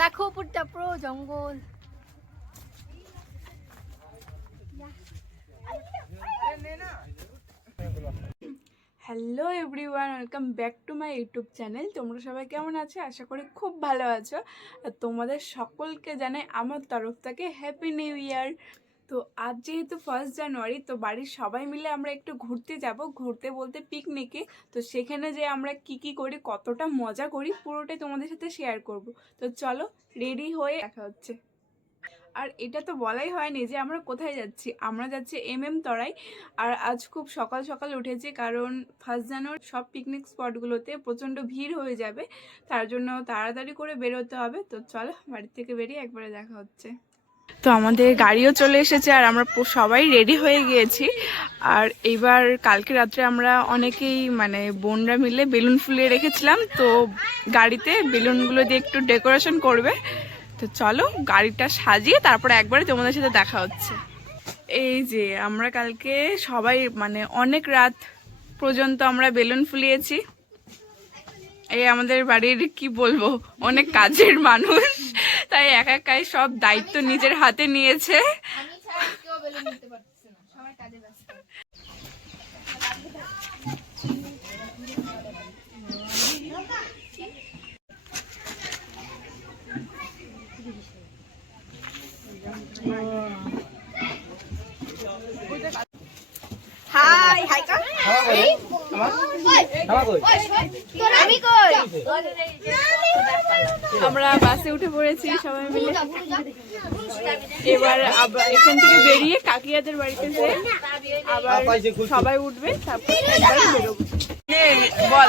দেখো পুরোটা পুরো জঙ্গল। Hello everyone, welcome back to my YouTube channel. তোমরা সবাই কেমন আছো? আশা করি খুব ভালো আছো। আর তোমাদের সকলকে জানাই আমার তরফ থেকে হ্যাপি নিউ ইয়ার। তো আজ যেহেতু 1 জানুয়ারি, তো বাড়ির সবাই মিলে আমরা একটু ঘুরতে যাব, ঘুরতে বলতে পিকনিকে। তো সেখানে যে আমরা কি করি, কতটা মজা করি, পুরোটাই তোমাদের সাথে শেয়ার করব। তো চলো রেডি হয়ে দেখা হচ্ছে। আর এটা তো বলাই হয়নি যে আমরা কোথায় যাচ্ছি। আমরা যাচ্ছি তরাই। আর আজ খুব সকাল সকাল উঠেছি, কারণ 1 জানুয়ারি সব পিকনিক স্পটগুলোতে প্রচণ্ড ভিড় হয়ে যাবে, তার জন্য তাড়াতাড়ি করে বেরোতে হবে। তো চলো বাড়ি থেকে বেরিয়ে একবারে দেখা হচ্ছে। তো আমাদের গাড়িও চলে এসেছে আর আমরা সবাই রেডি হয়ে গিয়েছি। আর এইবার কালকে রাত্রে আমরা অনেকেই বোনরা মিলে বেলুন ফুলিয়ে রেখেছিলাম, তো গাড়িতে বেলুনগুলো দিয়ে একটু ডেকোরেশন করবে। তো চলো গাড়িটা সাজিয়ে তারপরে একবারে তোমাদের সাথে দেখা হচ্ছে। এই যে আমরা কালকে সবাই অনেক রাত পর্যন্ত আমরা বেলুন ফুলিয়েছি। এই আমাদের বাড়ির কি বলবো, অনেক কাজের মানুষ, তাই একাই সব দায়িত্ব নিজের হাতে নিয়েছে। হাই হাই কা আমরা বাসে উঠে পড়েছি সবাই মিলে। এবার আবার এখান থেকে বেরিয়ে কাকিয়াদের বাড়িতে যে আবার সবাই উঠবে, তারপর একবার বেরোবো। বল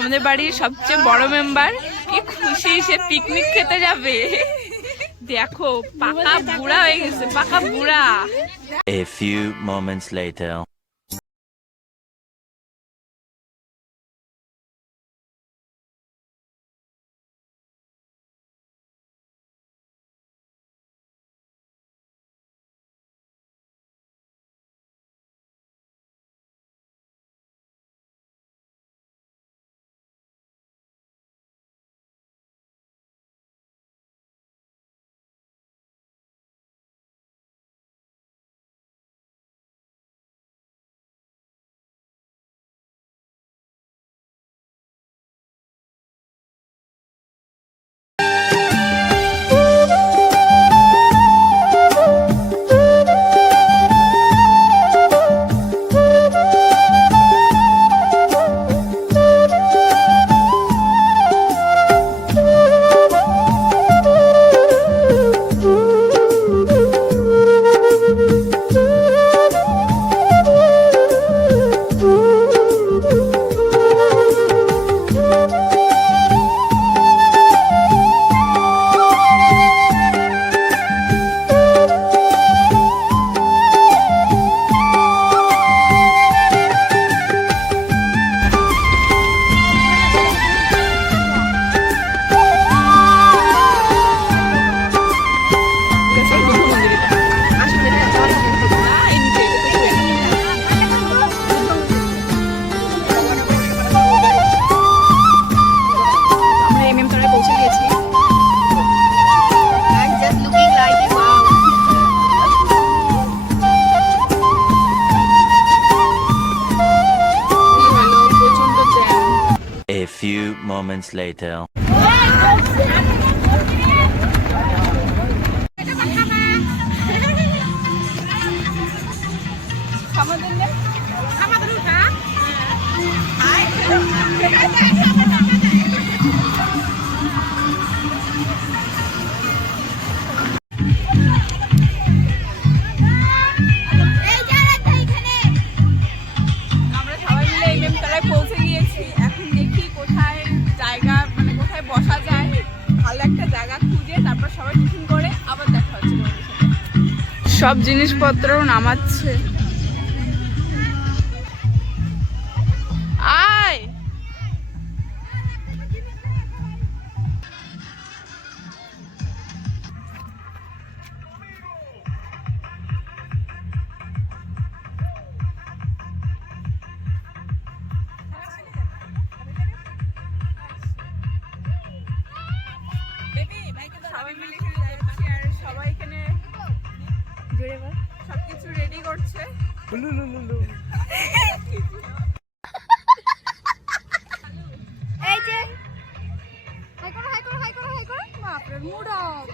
আমাদের বাড়ির সবচেয়ে বড় মেম্বার কি খুশি, সে পিকনিক খেতে যাবে। দেখো পাকা বুড়া হয়ে গেছে, পাকা বুড়া। A few moments later. A few moments later. পৌঁছে গিয়েছি। এখন দেখি কোথায় জায়গা কোথায় বসা যায়, ভালো একটা জায়গা খুঁজে তারপর সবাই টিফিন করে আবার দেখা হচ্ছে। সব জিনিসপত্র নামাচ্ছে। আয় সবাই মিলে এখানে যাচ্ছি আর সবাই এখানে সবকিছু রেডি করছে। এই যে হাই করো হাই করো হাই করো হাই করো বাপরে মুড অফ।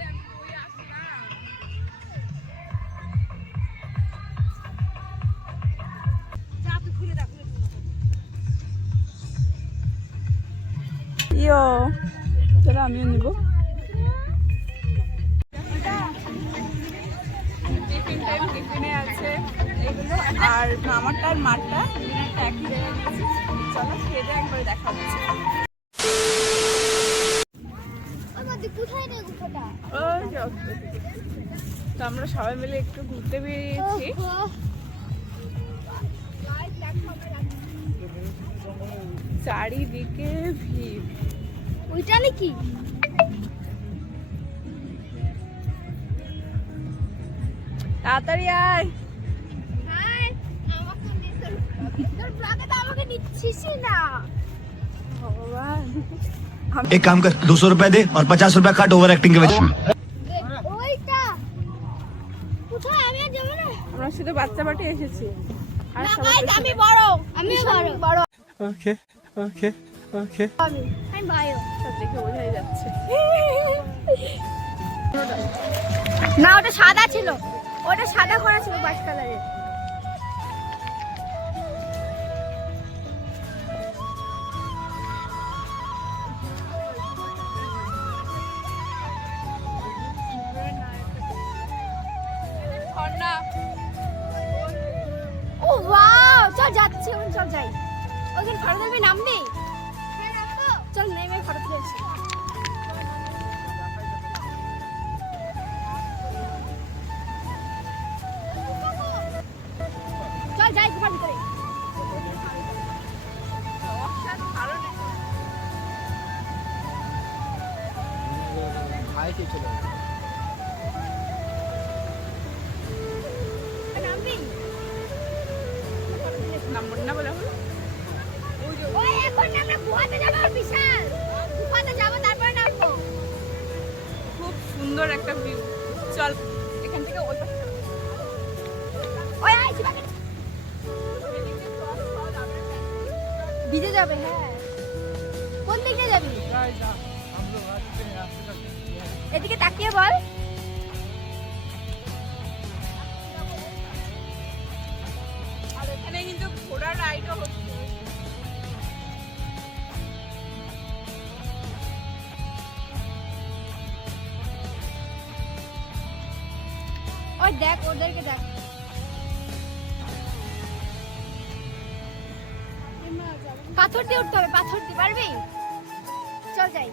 ইয়ো চলো আমিও নিব। টিফিন টাইম, টিফিনে আছে এগুলো আর আমারটা আর মারটা একই জায়গায় গেছি। চলো খেয়ে দিয়ে একবারে দেখা হচ্ছে। কোথায় নেই গুফাটা? ওই যে ওদিকে। তো আমরা সবাই মিলে একটু ঘুরতে বেরিয়েছি। চারিদিকে ভিড়। ওইটা নাকি? তাড়াতাড়ি আয়। হাই আমাকে নিতে তোর ব্লগে তো আমাকে নিচ্ছিস না। ভগবান एक काम कर 200 रुपए दे और 50 रुपए काट ओवर एक्टिंग के वजह ওইটা কোথায়? আমি আর যাবো না। আমরা শুধু বাচ্চা পাটি এসেছি আর না সবাই গাইস আমি বড়, আমি বড়। ओके ओके ओके আমি বড়। সব দেখে বোঝাই যাচ্ছে। না ওটা সাদা ছিল, ওটা সাদা করা ছিল হোয়াইট কালারের। ও ওয়াও, চল যাচ্ছি, ওখানে চল যাই। ওখানে ফটো তুলবি, নামবি? চল নেমে ফটো তুলে আসি। চল যাই গুহার ভিতরে। নামবি? নাম্বার না বলে হলো। ওই এখন আমরা গুহাতে যাবো, বিশাল গুহাতে যাবো, তারপরে নামবো। খুব সুন্দর একটা ভিউ। চল এখান থেকে ওই পাশে যাবো। ওই আইছি বাকি ভিজে যাবে। হ্যাঁ কোন দিকে যাবি? এদিকে তাকিয়ে বল। আর এখানে কিন্তু ঘোড়ার রাইডও হচ্ছে। ওই দেখ, ওদেরকে দেখ। পাথর দিয়ে উঠতে হবে, পাথর দিয়ে পারবি? চল যাই।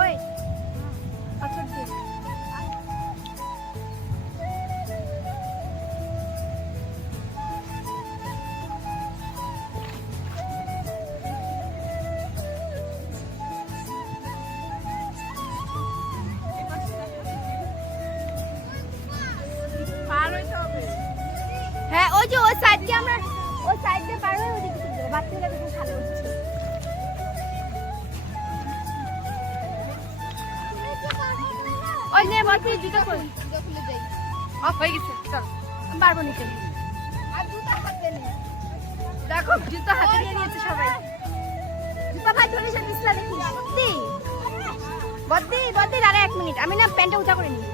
ওই পাথর দিয়ে। পার হইতে হবে। হ্যাঁ ওই যে ওই সাইড দিয়ে আমরা, ওই সাইড দিয়ে পার হয়ে ওদিকে চলে যাবো। বাচ্চারা বেশ ভালো হচ্ছে। ওই নে বলছি জুতো খুল, জুতো খুলে যাই। অফ হয়ে গেছে, চল। আমি পারবো নিতে। আর জুতো হাতে নে। দেখো জুতো হাতে নিয়ে নিয়েছে সবাই। জুতো ভাই ধরে সে বিছলা দেখিস। বদ্দি বদ্দি বদ্দি, দাঁড়া 1 মিনিট, আমি না প্যান্টটা উঁচা করে নিই।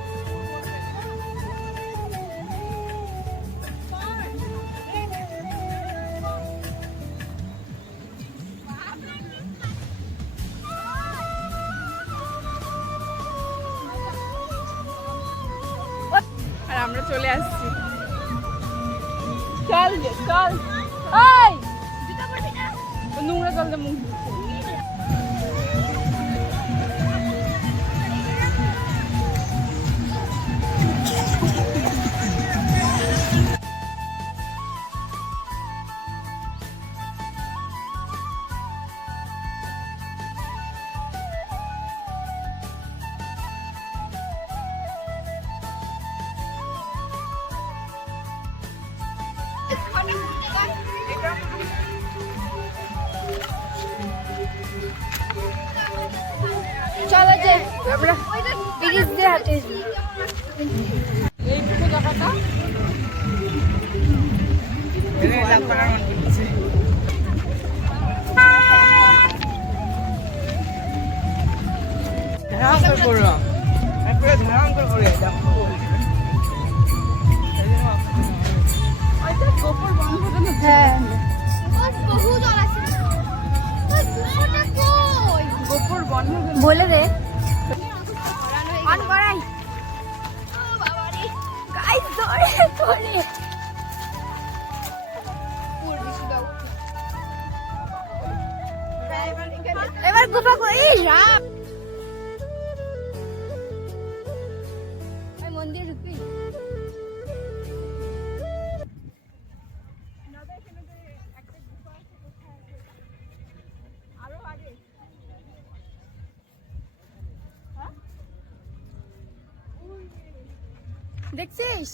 আর আমরা চলে আসছি। চল গে চল। এই জুতো পরবি না? নোংরা জল দিয়ে মুখ ধুচ্ছে। আমরা ব্রিটিশদের হাতে এইটুকু জায়গাটা হ্যাঁ বহু জল আছে গোপুর বন্ধ বলে দে অন করাই গাইস ধরে ধরে এবার গোপা করি রাপ মন্দিরে ঢুকবি দেখছিস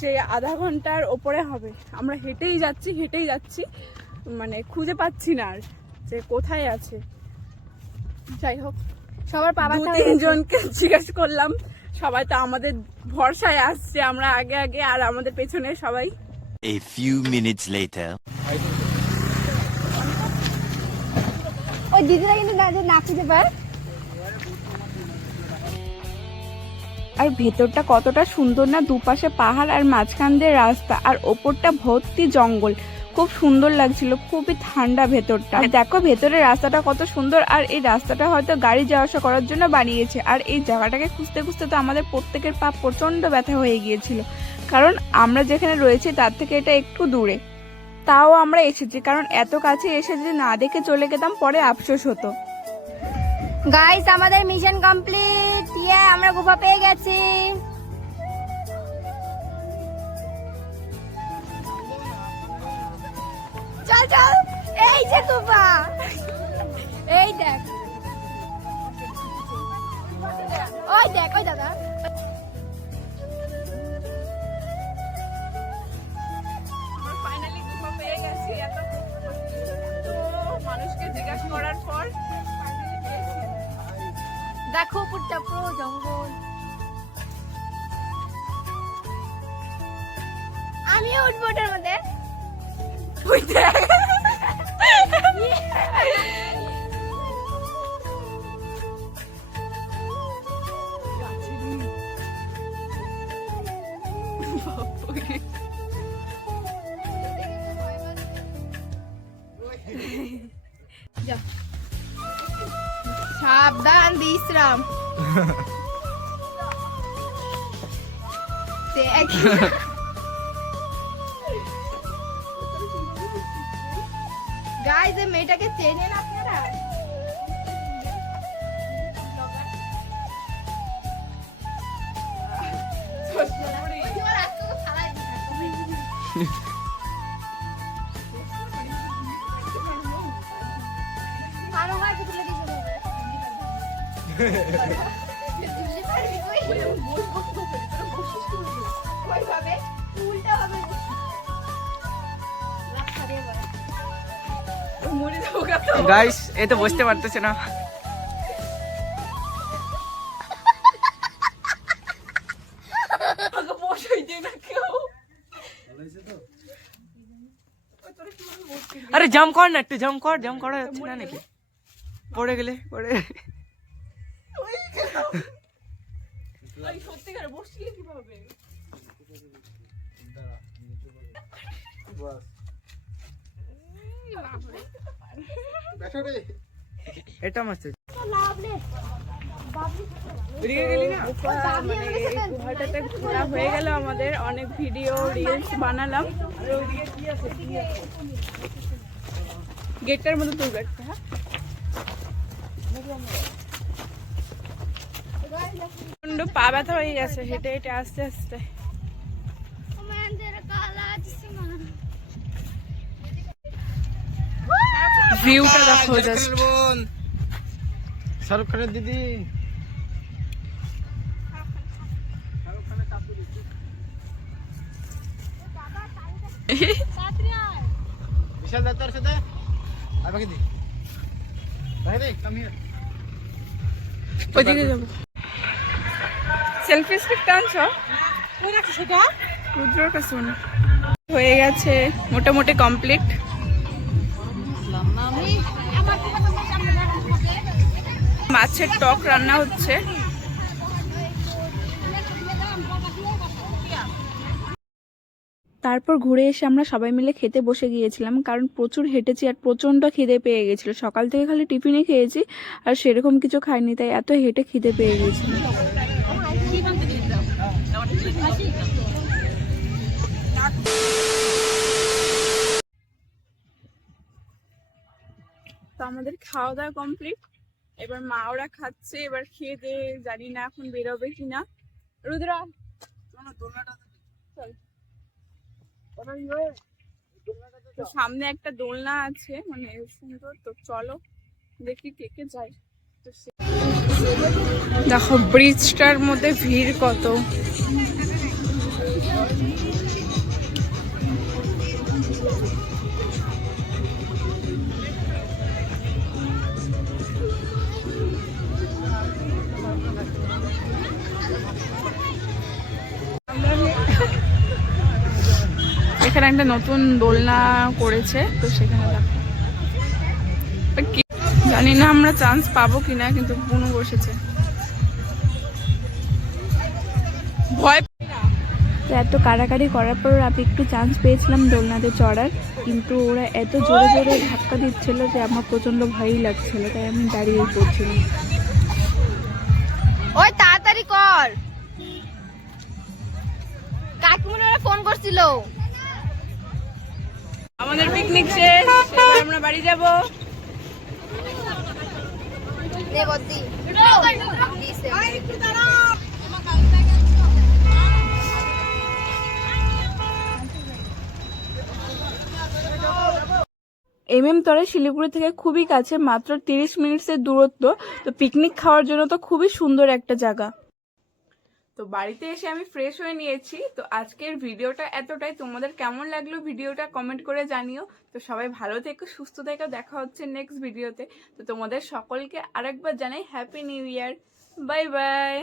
সেই আধা ঘন্টার ওপরে হবে। আমরা হেঁটেই যাচ্ছি মানে খুঁজে পাচ্ছি না আর যে কোথায় আছে। যাই হোক, সবার দু তিনজনকে জিজ্ঞেস করলাম, সবাই তো আমাদের ভরসায় আসছে, আমরা আগে আগে আর আমাদের পেছনে সবাই। A few minutes later. ওই দিদিরা কিন্তু না খুঁজে পায়। আর ভেতরটা কতটা সুন্দর না, দুপাশে পাহাড় আর মাঝখান দিয়ে রাস্তা আর ওপরটা ভর্তি জঙ্গল, খুব সুন্দর লাগছিল, খুবই ঠান্ডা ভেতরটা। আর দেখো ভেতরের রাস্তাটা কত সুন্দর, আর এই রাস্তাটা হয়তো গাড়ি যাওয়া আসা করার জন্য বানিয়েছে। আর এই জায়গাটাকে খুঁজতে খুঁজতে তো আমাদের প্রত্যেকের পা প্রচন্ড ব্যথা হয়ে গিয়েছিল, কারণ আমরা যেখানে রয়েছি তার থেকে এটা একটু দূরে। তাও আমরা এসেছি, কারণ এত কাছে এসে যদি না দেখে চলে গেতাম পরে আফসোস হতো। গাইস আমাদের মিশন কমপ্লিট, আমরা গুফা পেয়ে গেছি। চল চল, এই যে গুফা, এই দেখ, ওই দেখ, ওই দাদা। ফাইনালি গুফা পেয়ে গেছি, এত মানুষকে জিজ্ঞাসা করার পর দেখো পুরোটা পুরো জঙ্গল। আমিও উঠবো ওটার মধ্যে। ওই দেখ সাবধান বিশ্রাম। দেখ গাইস, এই মেয়েটাকে চেনেন আপনারা? গাইস এ তো বসতে পারতেছে না। আরে জাম্প কর না, একটু জাম্প করা যাচ্ছে না নাকি? পড়ে গেলে পড়ে সত্যিকার বসছিলে কিভাবে? এটা মাছ গুহাটাতে ঘোরা হয়ে গেল আমাদের, অনেক ভিডিও রিলস বানালাম। গেটটার মধ্যে তুলবে একটা, হ্যাঁ পা ব্যথা হয়ে গেছে হেঁটে হেঁটে আস্তে আস্তে। ভিউটা দেখো জাস্ট। শাহরুখ খানের দিদি বিশাল দত্তর সাথে আর বাকি দি ভাই দেখ কাম হিয়ার ওইদিকে যাবো। Selfie stick টানছো? রুদ্রর কাছে মনে হয়। হয়ে গেছে মোটামুটি কমপ্লিট। মাছের টক রান্না হচ্ছে। তারপর ঘুরে এসে আমরা সবাই মিলে খেতে বসে গিয়েছিলাম, কারণ প্রচুর হেঁটেছি আর প্রচণ্ড খিদে পেয়ে গেছিলো। সকাল থেকে খালি টিফিনে খেয়েছি আর সেরকম কিছু খাইনি, তাই এত হেঁটে খিদে পেয়ে গেছিল। তো আমাদের খাওয়া দাওয়া কমপ্লিট। এবার মা ওরা খাচ্ছে, এবার খেয়ে দিয়ে জানি না এখন বেরোবে কিনা। রুদ্রা চল। তো সামনে একটা দোলনা আছে, মানে সুন্দর, তো চলো দেখি কে কে যাই। দেখো ব্রিজটার মধ্যে ভিড় কত। এখানে একটা নতুন দোলনা করেছে, তো সেখানে দেখো জানি না আমরা চান্স পাবো কিনা, কিন্তু বুনু বসেছে। ভয় এত কাড়াকাড়ি করার পর আমি একটু চান্স পেয়েছিলাম দোলনাতে চড়ার, কিন্তু ওরা এত জোরে জোরে ধাক্কা দিচ্ছিল যে আমার প্রচন্ড ভয়ই লাগছিল, তাই আমি দাঁড়িয়ে পড়ছিলাম। ওই তাড়াতাড়ি কর, কাকিমুনিরা ফোন করছিল। আমাদের পিকনিক শেষ, এবার আমরা বাড়ি যাব। তরে শিলিগুড়ি থেকে খুবই কাছে, মাত্র 30 মিনিটের দূরত্ব। তো পিকনিক খাওয়ার জন্য তো খুবই সুন্দর একটা জায়গা। তো বাড়িতে এসে আমি ফ্রেশ হয়ে নিয়েছি। তো আজকের ভিডিওটা এতটাই। তোমাদের কেমন লাগলো ভিডিওটা কমেন্ট করে জানিও। তো সবাই ভালো থেকো, সুস্থ থেকো, দেখা হচ্ছে নেক্সট ভিডিওতে। তো তোমাদের সকলকে আরেকবার জানাই happy new year. Bye bye.